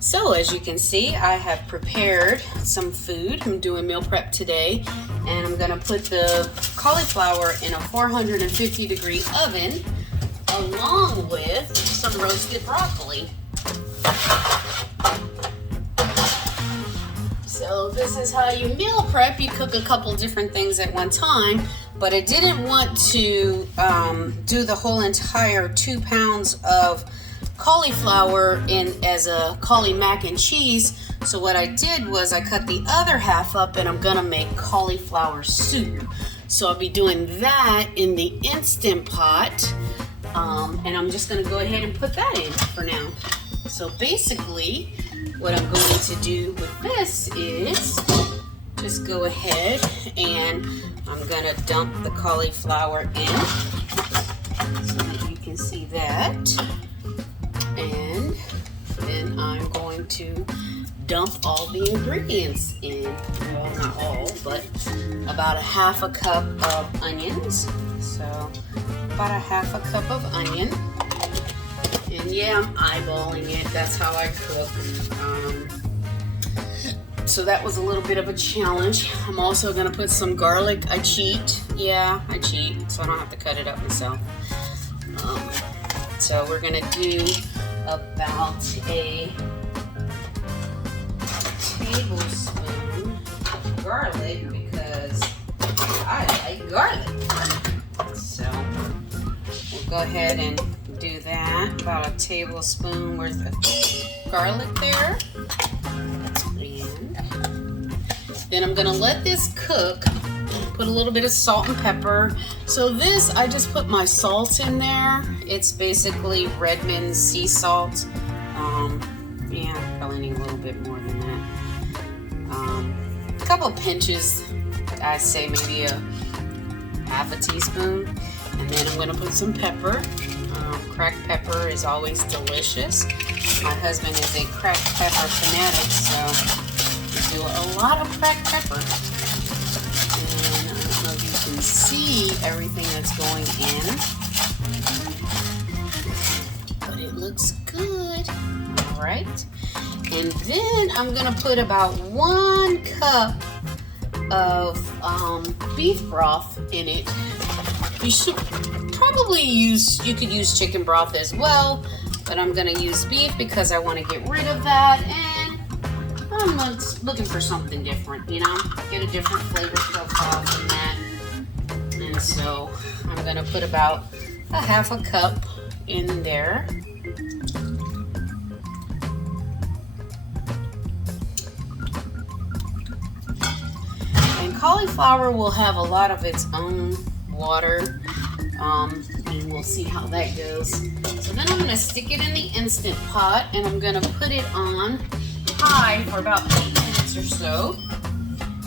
So as you can see, I have prepared some food. I'm doing meal prep today, and I'm gonna put the cauliflower in a 450-degree oven along with some roasted broccoli. So this is how you meal prep. You cook a couple different things at one time, but I didn't want to do the whole entire 2 pounds of cauliflower in as a Cauli mac and cheese. So what I did was I cut the other half up, and I'm gonna make cauliflower soup. So I'll be doing that in the Instant Pot, and I'm just gonna go ahead and put that in for now. So basically what I'm going to do with this is just go ahead and I'm gonna dump the cauliflower in so that you can see that. And then I'm going to dump all the ingredients in. Well, not all, but about a half a cup of onions. So about a half a cup of onion. And yeah, I'm eyeballing it. That's how I cook. So that was a little bit of a challenge. I'm also gonna put some garlic. I cheat. Yeah, I cheat, so I don't have to cut it up myself. So we're gonna do about a tablespoon of garlic because I like garlic. So we'll go ahead and do that. About a tablespoon worth of garlic there. And then I'm gonna let this cook. Put a little bit of salt and pepper. So this, I just put my salt in there. It's basically Redmond's sea salt. Yeah, probably need a little bit more than that. A couple pinches, I say maybe a half a teaspoon. And then I'm gonna put some pepper. Cracked pepper is always delicious. My husband is a cracked pepper fanatic, so we do a lot of cracked pepper. You can see everything that's going in, but it looks good. All right, and then I'm gonna put about 1 cup of beef broth in it. You should probably you could use chicken broth as well, but I'm gonna use beef because I want to get rid of that, and I'm looking for something different, you know, get a different flavor profile from that. And so I'm gonna put about a half a cup in there. And cauliflower will have a lot of its own water, and we'll see how that goes. So then I'm gonna stick it in the Instant Pot, and I'm gonna put it on high for about 8 minutes or so.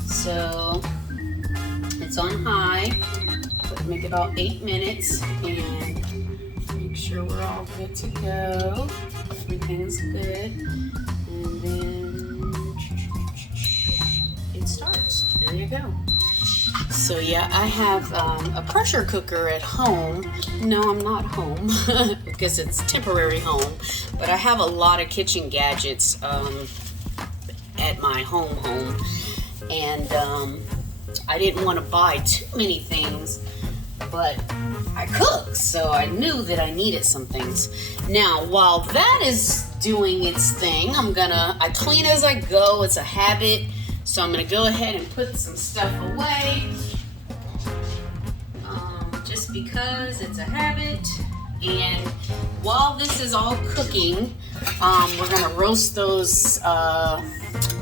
So it's on high. Make about 8 minutes and make sure we're all good to go. Everything's good. And then it starts. There you go. So yeah, I have a pressure cooker at home. No, I'm not home because it's temporary home, but I have a lot of kitchen gadgets at my home. And I didn't want to buy too many things, but I cook, so I knew that I needed some things. Now, while that is doing its thing, I clean as I go. It's a habit, so I'm gonna go ahead and put some stuff away, just because it's a habit. And while this is all cooking, we're gonna roast those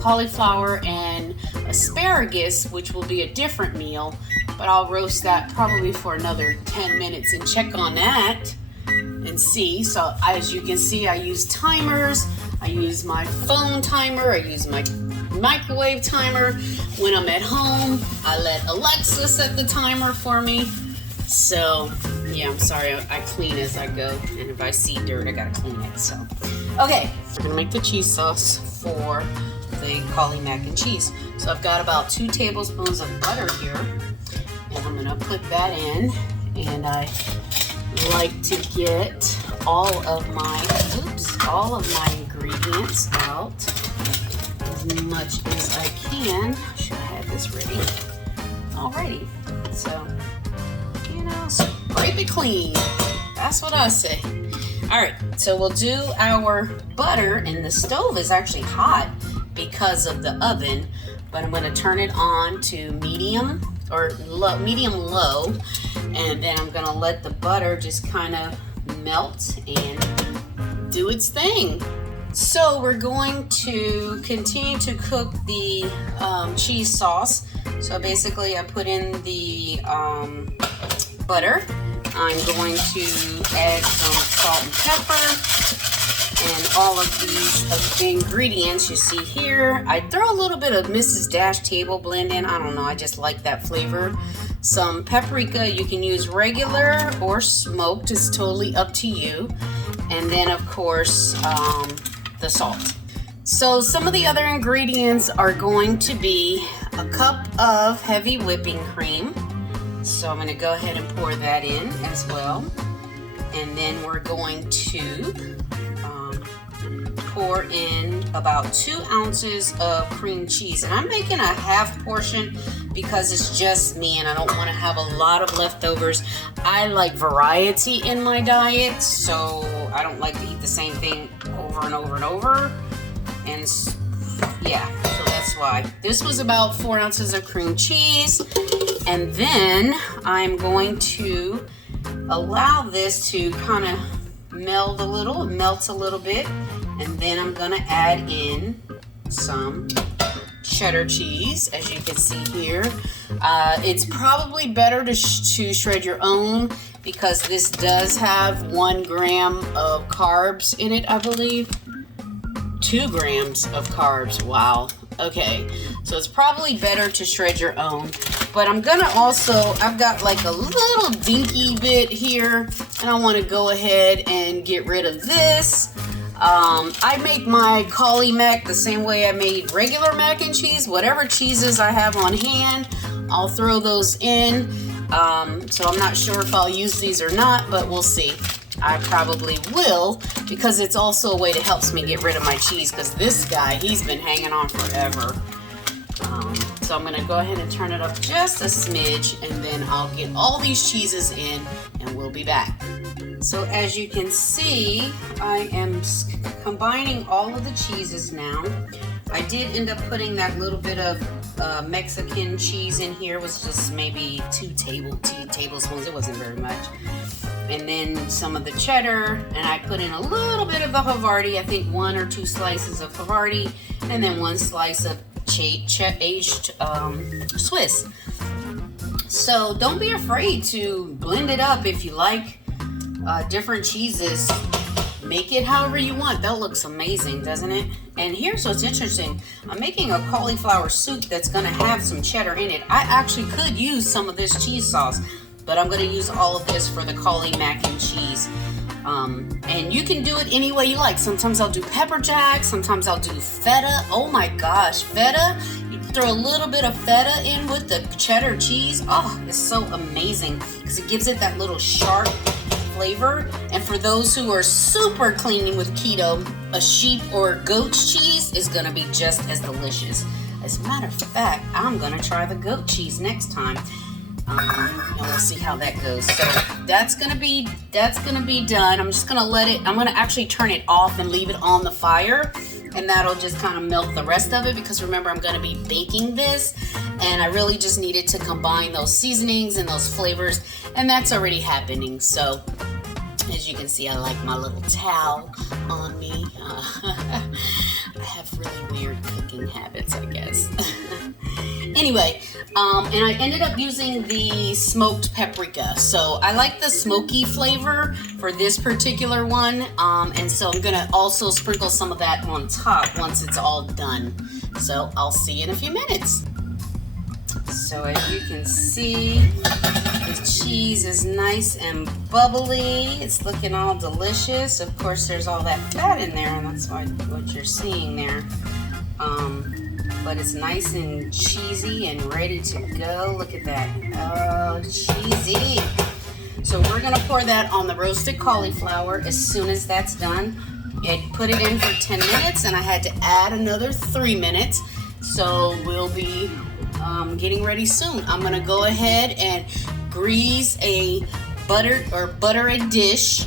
cauliflower and asparagus, which will be a different meal, but I'll roast that probably for another 10 minutes and check on that and see. So as you can see, I use timers. I use my phone timer. I use my microwave timer. When I'm at home, I let Alexa set the timer for me. So yeah, I'm sorry, I clean as I go, and if I see dirt, I gotta clean it. So okay, we're gonna make the cheese sauce for the Cauli mac and cheese. So I've got about 2 tablespoons of butter here, and I'm gonna put that in. And I like to get all of my ingredients out as much as I can. Should have had this ready already. So, you know, scrape it clean. That's what I say. All right, so we'll do our butter, and the stove is actually hot because of the oven, but I'm gonna turn it on to medium or low, medium-low, and then I'm gonna let the butter just kind of melt and do its thing. So we're going to continue to cook the cheese sauce. So basically I put in the butter. I'm going to add some salt and pepper and all of these ingredients you see here. I throw a little bit of Mrs. Dash table blend in. I don't know, I just like that flavor. Some paprika, you can use regular or smoked, it's totally up to you. And then of course, the salt. So some of the other ingredients are going to be a cup of heavy whipping cream. So I'm going to go ahead and pour that in as well. And then we're going to pour in about 2 ounces of cream cheese. And I'm making a half portion because it's just me and I don't want to have a lot of leftovers. I like variety in my diet, so I don't like to eat the same thing over and over and over. And yeah, so that's why. This was about 4 ounces of cream cheese. And then I'm going to allow this to kind of melt a little. It melts a little bit. And then I'm going to add in some cheddar cheese, as you can see here. It's probably better to shred your own because this does have 1 gram of carbs in it, I believe. 2 grams of carbs. Wow. Okay, so it's probably better to shred your own. But I'm gonna also, I've got like a little dinky bit here, and I want to go ahead and get rid of this. I make my Cauli mac the same way I made regular mac and cheese. Whatever cheeses I have on hand, I'll throw those in. So I'm not sure if I'll use these or not, but we'll see. I probably will, because it's also a way that helps me get rid of my cheese, because this guy, he's been hanging on forever. So I'm gonna go ahead and turn it up just a smidge, and then I'll get all these cheeses in and we'll be back. So as you can see, I am combining all of the cheeses now. I did end up putting that little bit of Mexican cheese in here. It was just maybe 2 tablespoons. It wasn't very much. And then some of the cheddar, and I put in a little bit of the Havarti. I think 1 or 2 slices of Havarti, and then 1 slice of aged Swiss. So don't be afraid to blend it up if you like different cheeses. Make it however you want. That looks amazing, doesn't it? And here's what's interesting. I'm making a cauliflower soup that's gonna have some cheddar in it. I actually could use some of this cheese sauce, but I'm gonna use all of this for the Cauli mac and cheese. And you can do it any way you like. Sometimes I'll do pepper jack, sometimes I'll do feta. Oh my gosh, feta. You throw a little bit of feta in with the cheddar cheese. Oh, it's so amazing because it gives it that little sharp flavor. And for those who are super clean with keto, a sheep or goat's cheese is gonna be just as delicious. As a matter of fact, I'm gonna try the goat cheese next time. And we'll see how that goes. So that's gonna be done. I'm just gonna I'm gonna actually turn it off and leave it on the fire, and that'll just kind of melt the rest of it, because remember, I'm gonna be baking this, and I really just needed to combine those seasonings and those flavors, and that's already happening. So as you can see, I like my little towel on me. I have really weird cooking habits, I guess. Anyway, and I ended up using the smoked paprika. So I like the smoky flavor for this particular one. And so I'm gonna also sprinkle some of that on top once it's all done. So I'll see you in a few minutes. So as you can see, the cheese is nice and bubbly. It's looking all delicious. Of course, there's all that fat in there, and that's what you're seeing there. But it's nice and cheesy and ready to go. Look at that. Oh, cheesy. So we're gonna pour that on the roasted cauliflower as soon as that's done. Put it in for 10 minutes, and I had to add another 3 minutes. So we'll be getting ready soon. I'm gonna go ahead and grease a butter a dish,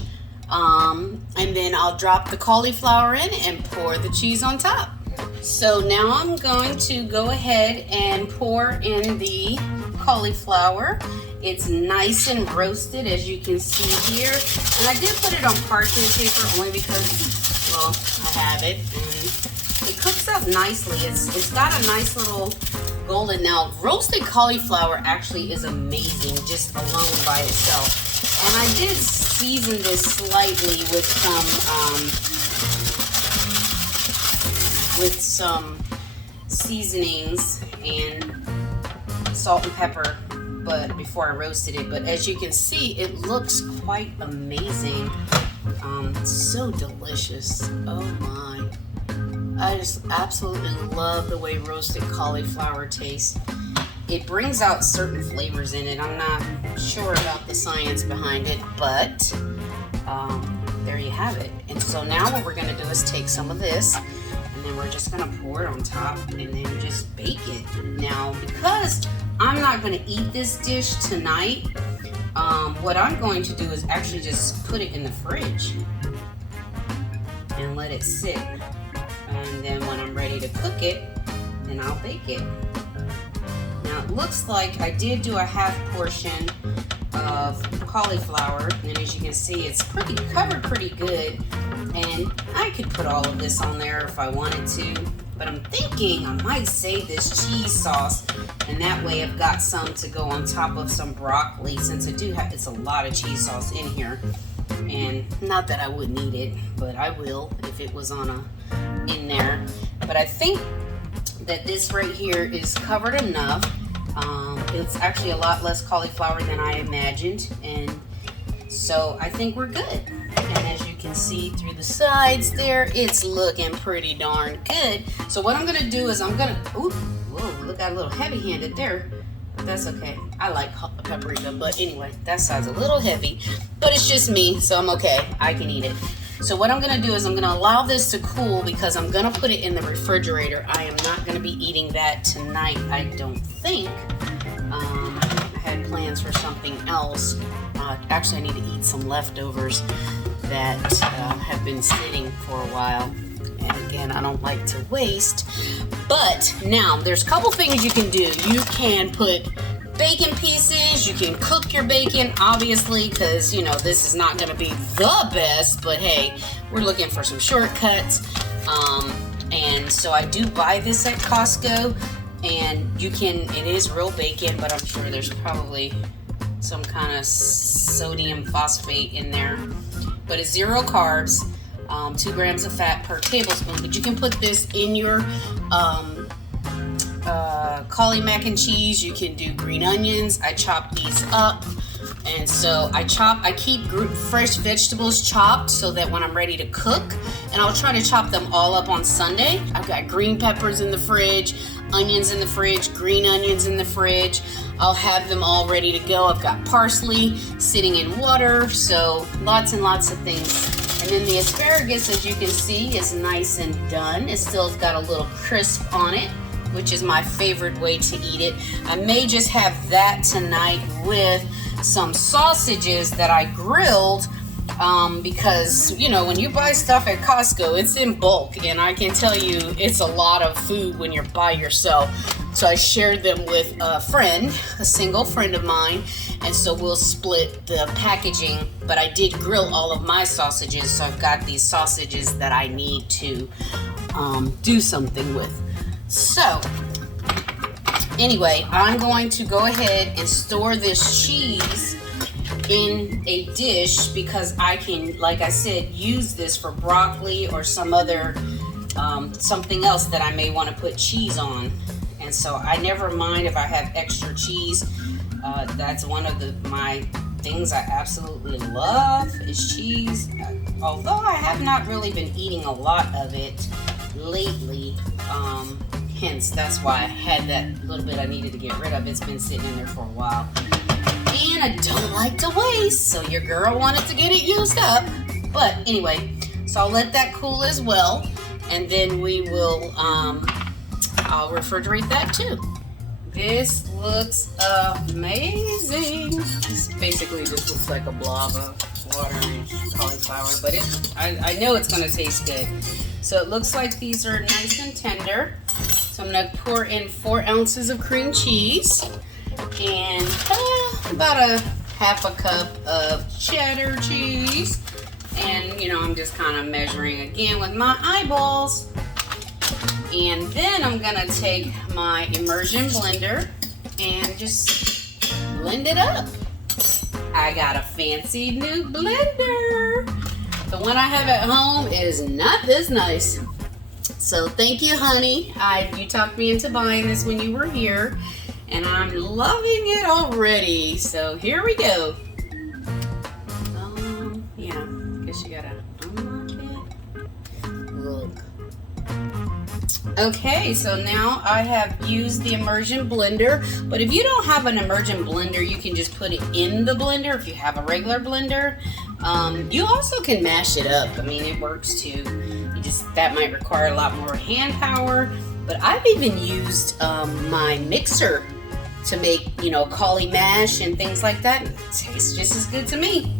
and then I'll drop the cauliflower in and pour the cheese on top. So now I'm going to go ahead and pour in the cauliflower. It's nice and roasted, as you can see here. And I did put it on parchment paper only because, well, I have it. And it cooks up nicely. It's got a nice little golden. Now, roasted cauliflower actually is amazing just alone by itself. And I did season this slightly with some seasonings and salt and pepper, but before I roasted it. But as you can see, it looks quite amazing. So delicious. Oh my. I just absolutely love the way roasted cauliflower tastes. It brings out certain flavors in it. I'm not sure about the science behind it, but there you have it. And so now what we're gonna do is take some of this, and then we're just gonna pour it on top and then just bake it. Now, because I'm not gonna eat this dish tonight, what I'm going to do is actually just put it in the fridge and let it sit. And then when I'm ready to cook it, then I'll bake it. Now it looks like I did do a half portion of cauliflower, and as you can see, it's covered pretty good. And I could put all of this on there if I wanted to, but I'm thinking I might save this cheese sauce, and that way I've got some to go on top of some broccoli, since it's a lot of cheese sauce in here. And not that I wouldn't eat it, but I will if it was in there. But I think that this right here is covered enough. It's actually a lot less cauliflower than I imagined, and so I think we're good. And as you can see through the sides there, it's looking pretty darn good. So what I'm gonna do is whoa, look, got a little heavy-handed there. That's okay. I like paprika, but anyway, that side's a little heavy, but it's just me, so I'm okay. I can eat it. So what I'm gonna do is I'm gonna allow this to cool, because I'm gonna put it in the refrigerator. I am not gonna be eating that tonight, I don't think. I had plans for something else. Actually, I need to eat some leftovers that have been sitting for a while. And again, I don't like to waste. But now, there's a couple things you can do. You can put bacon pieces. You can cook your bacon, obviously, because, you know, this is not going to be the best. But hey, we're looking for some shortcuts. And so I do buy this at Costco. And it is real bacon, but I'm sure there's probably some kind of sodium phosphate in there. But it's 0 carbs. 2 grams of fat per tablespoon. But you can put this in your Cauli mac and cheese. You can do green onions. I chop these up, and so I keep fresh vegetables chopped so that when I'm ready to cook, and I'll try to chop them all up on Sunday. I've got green peppers in the fridge, onions in the fridge, green onions in the fridge. I'll have them all ready to go. I've got parsley sitting in water, so lots and lots of things. And then the asparagus, as you can see, is nice and done. It still's got a little crisp on it, which is my favorite way to eat it. I may just have that tonight with some sausages that I grilled, because, you know, when you buy stuff at Costco, it's in bulk, and I can tell you it's a lot of food when you're by yourself. So I shared them with a friend, a single friend of mine, and so we'll split the packaging. But I did grill all of my sausages, so I've got these sausages that I need to do something with. So anyway, I'm going to go ahead and store this cheese in a dish, because I can, like I said, use this for broccoli or some other something else that I may want to put cheese on. And so I never mind if I have extra cheese. That's one of my things I absolutely love is cheese. Although I have not really been eating a lot of it lately, hence that's why I had that little bit I needed to get rid of. It's been sitting in there for a while. and I don't like to waste, so your girl wanted to get it used up. But anyway, so I'll let that cool as well, and then we will, I'll refrigerate that too. This looks amazing. This basically just looks like a blob of water and cauliflower, but I know it's gonna taste good. So it looks like these are nice and tender. So I'm gonna pour in 4 ounces of cream cheese and about a half a cup of cheddar cheese. And you know, I'm just kind of measuring again with my eyeballs. And then I'm gonna take my immersion blender and just blend it up. I got a fancy new blender. The one I have at home is not this nice. So thank you, honey. You talked me into buying this when you were here, and I'm loving it already. So here we go. Yeah, I guess you gotta unlock it. Look. Okay, so now I have used the immersion blender, but if you don't have an immersion blender, you can just put it in the blender if you have a regular blender. You also can mash it up. I mean, it works too. That might require a lot more hand power, but I've even used my mixer to make, you know, cauli mash and things like that. It tastes just as good to me.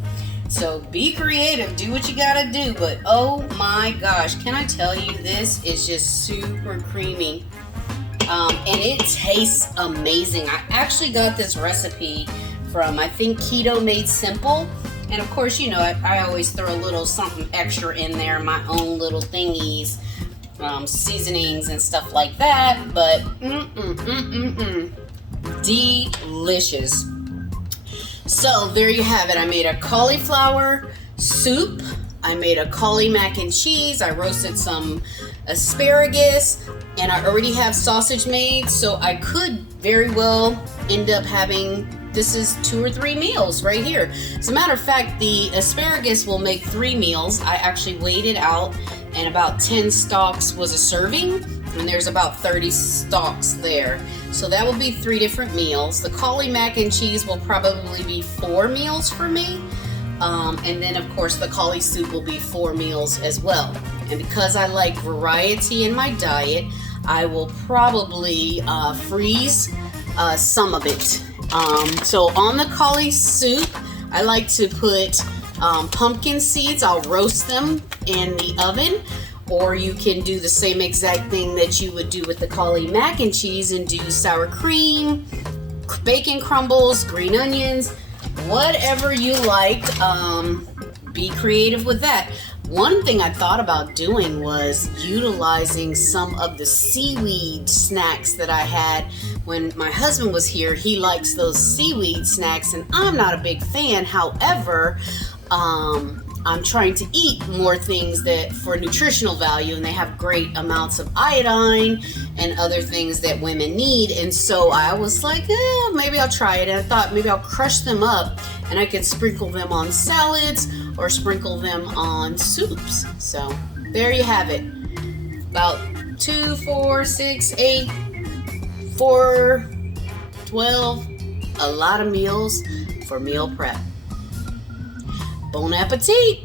So be creative, do what you gotta do, but oh my gosh, can I tell you, this is just super creamy. And it tastes amazing. I actually got this recipe from, I think, Keto Made Simple. And of course, you know, I always throw a little something extra in there, my own little thingies, seasonings and stuff like that. But delicious. So there you have it. I made a cauliflower soup. I made a cauli mac and cheese. I roasted some asparagus, and I already have sausage made, so I could very well end up having, this is 2 or 3 meals right here. As a matter of fact, the asparagus will make 3 meals. I actually weighed it out, and about 10 stalks was a serving, and there's about 30 stalks there. So that will be 3 different meals. The cauli mac and cheese will probably be 4 meals for me. And then of course the cauli soup will be 4 meals as well. And because I like variety in my diet, I will probably freeze some of it. So on the cauli soup, I like to put pumpkin seeds. I'll roast them in the oven. Or you can do the same exact thing that you would do with the cauli mac and cheese and do sour cream, bacon crumbles, green onions, whatever you like. Be creative with that. One thing I thought about doing was utilizing some of the seaweed snacks that I had when my husband was here. He likes those seaweed snacks, and I'm not a big fan. However, I'm trying to eat more things that for nutritional value, and they have great amounts of iodine and other things that women need. And so I was like, maybe I'll try it. And I thought maybe I'll crush them up and I could sprinkle them on salads or sprinkle them on soups. So there you have it. About 2, 4, 6, 8, 4, 12, a lot of meals for meal prep. Bon appetit!